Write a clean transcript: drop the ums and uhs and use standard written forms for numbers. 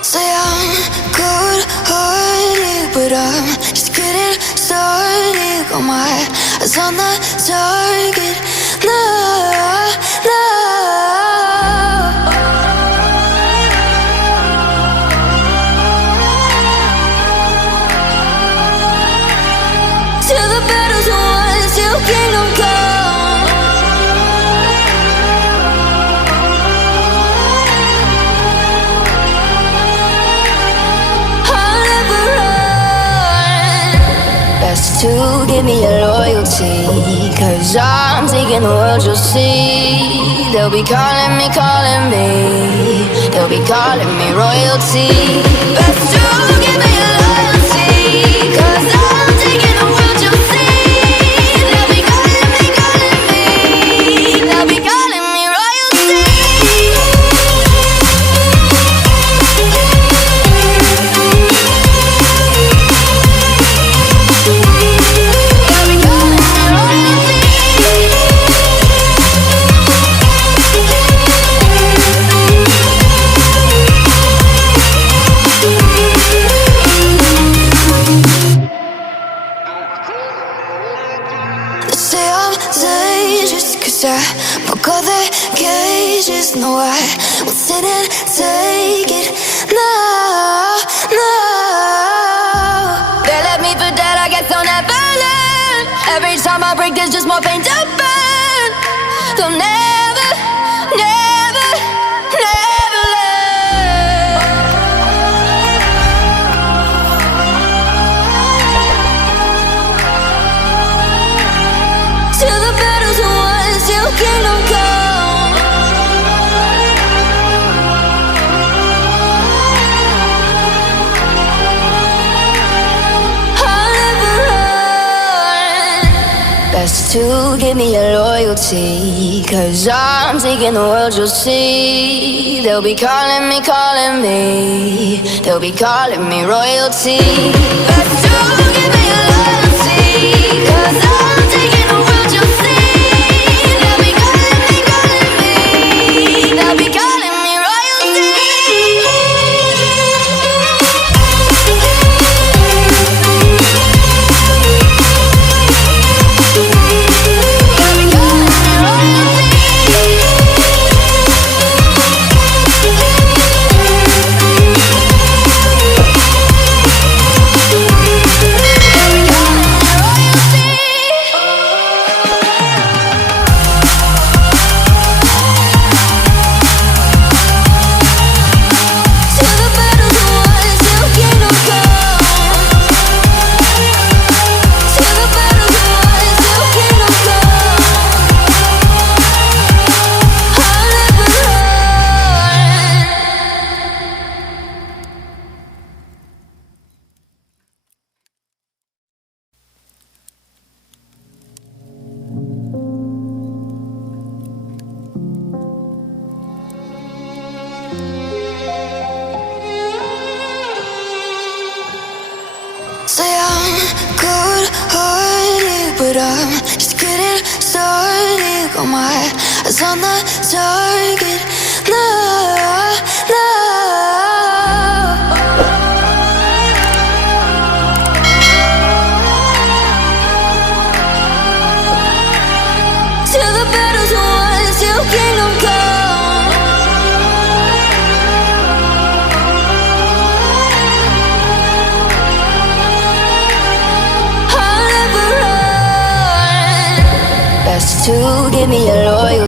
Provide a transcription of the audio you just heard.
Say I'm good-hearted, but I'm just getting started. Got my eyes on the target. No, no. Till the battle's won, till kingdom come. I'll never run. Best to give me your loyalty, 'cause I'm taking the world, you'll see. They'll be calling me, they'll be calling me royalty. Best to give me your loyalty, 'cause I'm taking the world, you'll see. They'll be calling me, they'll be calling me royalty. Say I'm dangerous, 'cause I broke all the cages. No, I won't sit and take it. No, no. They left me for dead, I guess I'll never learn. Every time I break, there's just more pain to burn. They'll never, never, never learn. Till the battle's won, till kingdom come. I'll never run. Best to give me your loyalty, 'cause I'm taking the world, you'll see. They'll be calling me, they'll be calling me royalty. Best to give me your loyalty, 'cause I'm taking the world, you'll see. They'll be calling me, they'll be calling me royalty. They'll be calling me royalty. Till the battle's won, till kingdom come. Till the battle's won, till kingdom come. I'll never run. Say I'm good-hearted, but I'm just getting started. Got my eyes on the target. No, no. Till the battle's won, till kingdom come. I'll never run. Best to give me your loyalty.